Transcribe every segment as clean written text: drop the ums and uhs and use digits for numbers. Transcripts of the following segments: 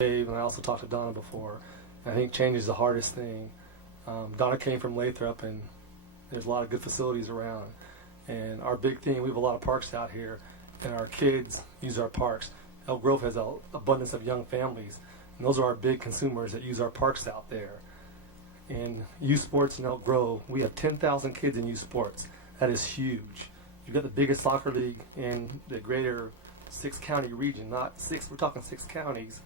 Dave, and I also talked to Donna before. And I think change is the hardest thing. Donna came from Lathrop, and there's a lot of good facilities around. And our big thing, we have a lot of parks out here, and our kids use our parks. Elk Grove has an abundance of young families, and those are our big consumers that use our parks out there. In youth sports in Elk Grove, we have 10,000 kids in youth sports. That is huge. You've got the biggest soccer league in the greater 6-county region, not six, we're talking 6 counties.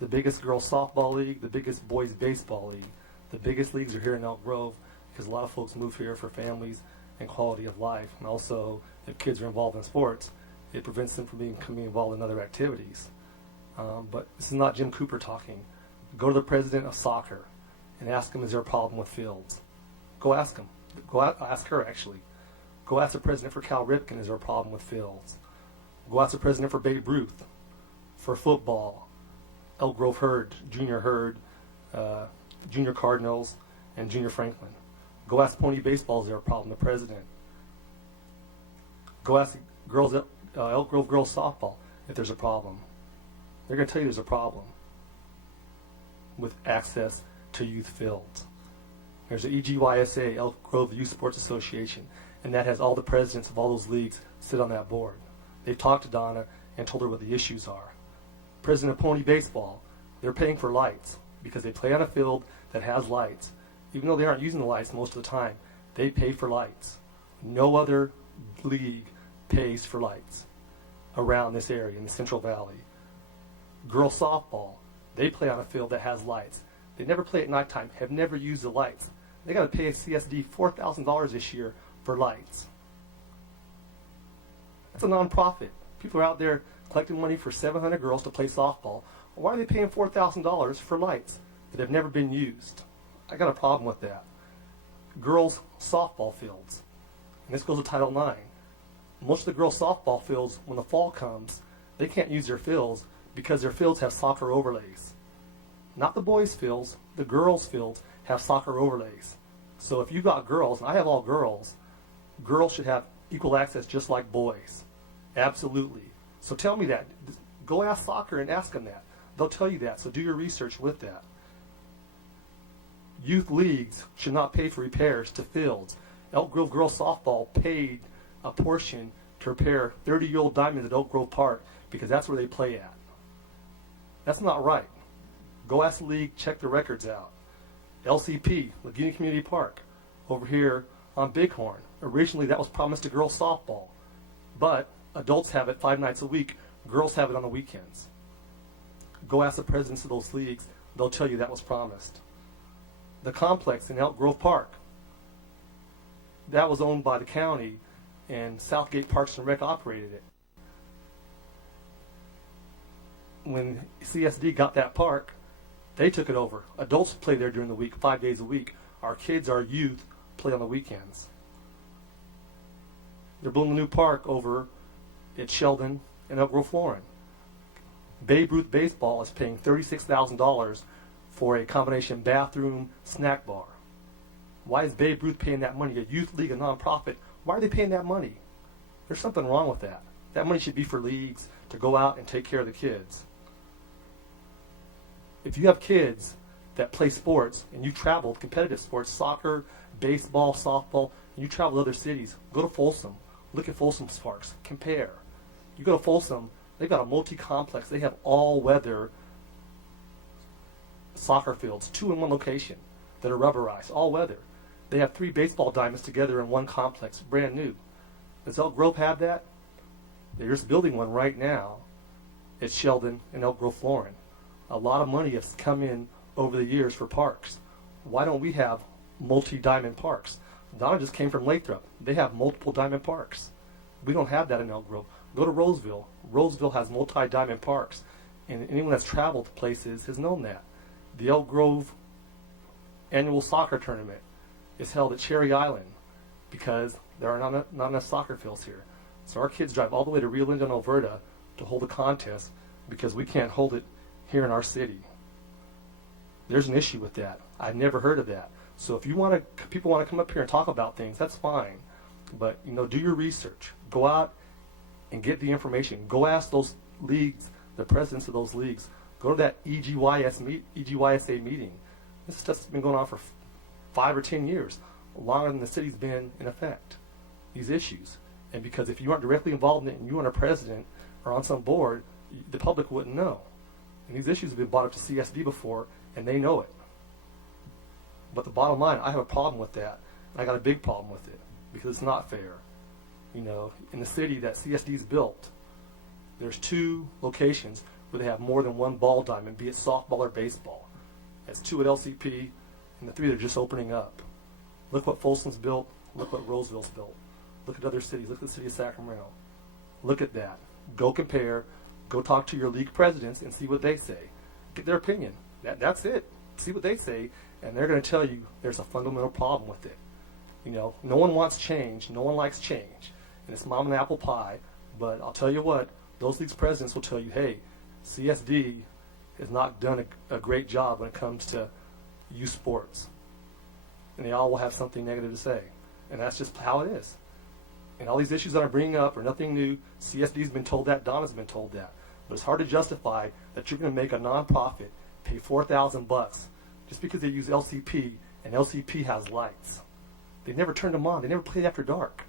The biggest girls softball league, the biggest boys baseball league. The biggest leagues are here in Elk Grove because a lot of folks move here for families and quality of life. And also, if kids are involved in sports, it prevents them from becoming involved in other activities. But this is not Jim Cooper talking. Go to the president of soccer and ask him, is there a problem with fields? Go ask him. Ask her, actually. Go ask the president for Cal Ripken, is there a problem with fields? Go ask the president for Babe Ruth, for football, Elk Grove Herd, Junior Cardinals, and Junior Franklin. Go ask Pony Baseball, is there a problem, the president. Go ask Elk Grove Girls Softball if there's a problem. They're going to tell you there's a problem with access to youth fields. There's the EGYSA, Elk Grove Youth Sports Association, and that has all the presidents of all those leagues sit on that board. They've talked to Donna and told her what the issues are. President of Pony Baseball, they're paying for lights because they play on a field that has lights. Even though they aren't using the lights most of the time, they pay for lights. No other league pays for lights around this area in the Central Valley. Girls softball, they play on a field that has lights. They never play at nighttime, have never used the lights. They got to pay a CSD $4,000 this year for lights. That's a nonprofit. People are out there collecting money for 700 girls to play softball. Why are they paying $4,000 for lights that have never been used? I got a problem with that. Girls softball fields, and this goes to Title IX. Most of the girls softball fields, when the fall comes, they can't use their fields because their fields have soccer overlays. Not the boys' fields, the girls' fields have soccer overlays. So if you've got girls, and I have all girls, girls should have equal access just like boys. Absolutely. So tell me that. Go ask soccer and ask them that. They'll tell you that, so do your research with that. Youth leagues should not pay for repairs to fields. Elk Grove Girls Softball paid a portion to repair 30-year-old diamonds at Elk Grove Park because that's where they play at. That's not right. Go ask the league, check the records out. LCP, Laguna Community Park, over here on Bighorn. Originally, that was promised to girls softball, but adults have it 5 nights a week. Girls have it on the weekends. Go ask the presidents of those leagues. They'll tell you that was promised. The complex in Elk Grove Park, that was owned by the county, and Southgate Parks and Rec operated it. When CSD got that park, they took it over. Adults play there during the week, 5 days a week. Our kids, our youth, play on the weekends. They're building a new park over at Sheldon and Elk Grove Florin. Babe Ruth Baseball is paying $36,000 for a combination bathroom snack bar. Why is Babe Ruth paying that money? A youth league, a nonprofit. Why are they paying that money? There's something wrong with that. That money should be for leagues to go out and take care of the kids. If you have kids that play sports and you travel, competitive sports, soccer, baseball, softball, and you travel to other cities, go to Folsom. Look at Folsom's parks. Compare. You go to Folsom, they've got a multi-complex. They have all-weather soccer fields, 2 in one location that are rubberized, all-weather. They have 3 baseball diamonds together in one complex, brand new. Does Elk Grove have that? They're just building one right now at Sheldon and Elk Grove Florin. A lot of money has come in over the years for parks. Why don't we have multi-diamond parks? Donna just came from Lathrop. They have multiple diamond parks. We don't have that in Elk Grove. Go to Roseville. Roseville has multi-diamond parks, and anyone that's traveled to places has known that. The Elk Grove annual soccer tournament is held at Cherry Island because there are not enough soccer fields here. So our kids drive all the way to Rio Linda, Alberta to hold a contest because we can't hold it here in our city. There's an issue with that. I've never heard of that. So if people want to come up here and talk about things, that's fine. But do your research. Go out and get the information. Go ask those leagues, the presidents of those leagues. Go to that EGYSA meeting. This stuff's been going on for 5 or 10 years, longer than the city's been in effect, these issues. And because if you aren't directly involved in it and you aren't a president or on some board, the public wouldn't know. And these issues have been brought up to CSD before, and they know it. But the bottom line, I have a problem with that. And I got a big problem with it because it's not fair. You know, in the city that CSD's built, there's 2 locations where they have more than 1 ball diamond, be it softball or baseball. That's 2 at LCP, and the 3 that are just opening up. Look what Folsom's built. Look what Roseville's built. Look at other cities. Look at the city of Sacramento. Look at that. Go compare. Go talk to your league presidents and see what they say. Get their opinion. That's it. See what they say, and they're going to tell you there's a fundamental problem with it. You know, no one wants change. No one likes change. And it's mom and apple pie. But I'll tell you what, those leagues presidents will tell you, hey, CSD has not done a great job when it comes to youth sports. And they all will have something negative to say. And that's just how it is. And all these issues that I'm bringing up are nothing new. CSD's been told that. Donna's been told that. But it's hard to justify that you're going to make a nonprofit pay $4,000 just because they use LCP and LCP has lights. They never turned them on. They never played after dark.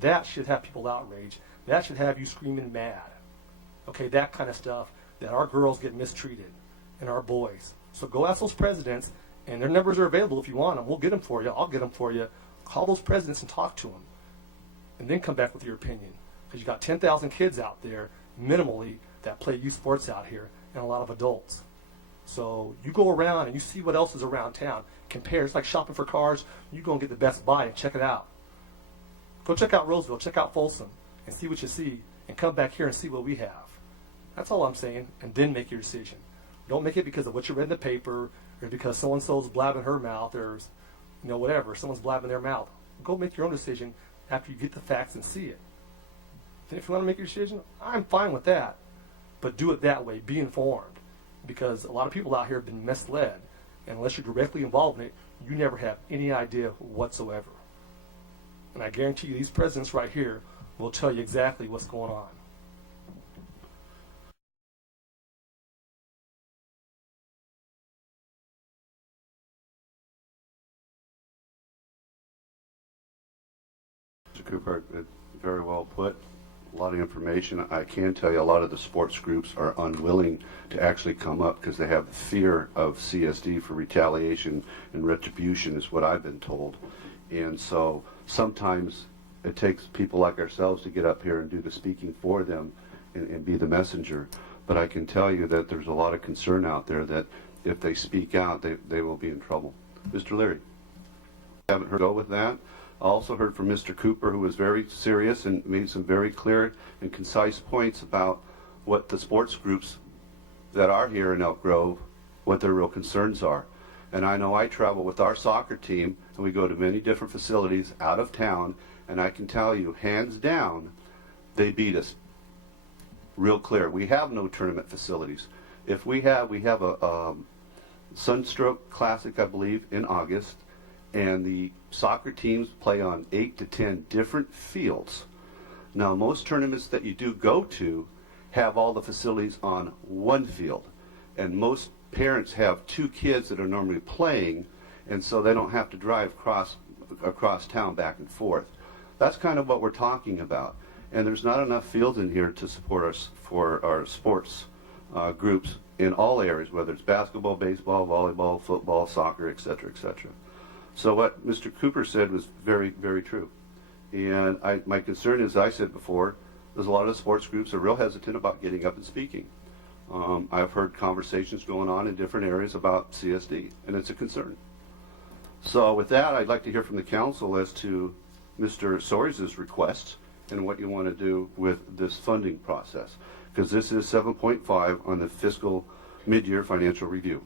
That should have people outraged. That should have you screaming mad. Okay, that kind of stuff, that our girls get mistreated and our boys. So go ask those presidents, and their numbers are available if you want them. We'll get them for you. I'll get them for you. Call those presidents and talk to them. And then come back with your opinion. Because you got 10,000 kids out there, minimally, that play youth sports out here, and a lot of adults. So you go around and you see what else is around town. Compare. It's like shopping for cars. You go and get the Best Buy and check it out. Go check out Roseville, check out Folsom, and see what you see, and come back here and see what we have. That's all I'm saying, and then make your decision. Don't make it because of what you read in the paper, or because so-and-so's blabbing her mouth, or whatever, someone's blabbing their mouth. Go make your own decision after you get the facts and see it. Then if you want to make your decision, I'm fine with that. But do it that way, be informed. Because a lot of people out here have been misled, and unless you're directly involved in it, you never have any idea whatsoever. And I guarantee you these presidents right here will tell you exactly what's going on. Mr. Cooper, very well put. A lot of information. I can tell you a lot of the sports groups are unwilling to actually come up because they have the fear of CSD for retaliation and retribution is what I've been told. And so sometimes it takes people like ourselves to get up here and do the speaking for them and be the messenger. But I can tell you that there's a lot of concern out there that if they speak out, they will be in trouble. Mr. Leary, I haven't heard go with that. I also heard from Mr. Cooper, who was very serious and made some very clear and concise points about what the sports groups that are here in Elk Grove, what their real concerns are. And I know I travel with our soccer team, and we go to many different facilities out of town, and I can tell you, hands down, they beat us. Real clear. We have no tournament facilities. If we have a Sunstroke Classic, I believe, in August, and the soccer teams play on 8 to 10 different fields. Now, most tournaments that you do go to have all the facilities on one field, and most parents have 2 kids that are normally playing, and so they don't have to drive across town back and forth. That's kind of what we're talking about. And there's not enough fields in here to support us for our sports groups in all areas, whether it's basketball, baseball, volleyball, football, soccer, etc., etc. So what Mr. Cooper said was very, very true. And my concern, as I said before, there's a lot of sports groups are real hesitant about getting up and speaking. I've heard conversations going on in different areas about CSD, and it's a concern. So with that, I'd like to hear from the council as to Mr. Sawyers' request and what you want to do with this funding process, because this is 7.5 on the fiscal mid-year financial review.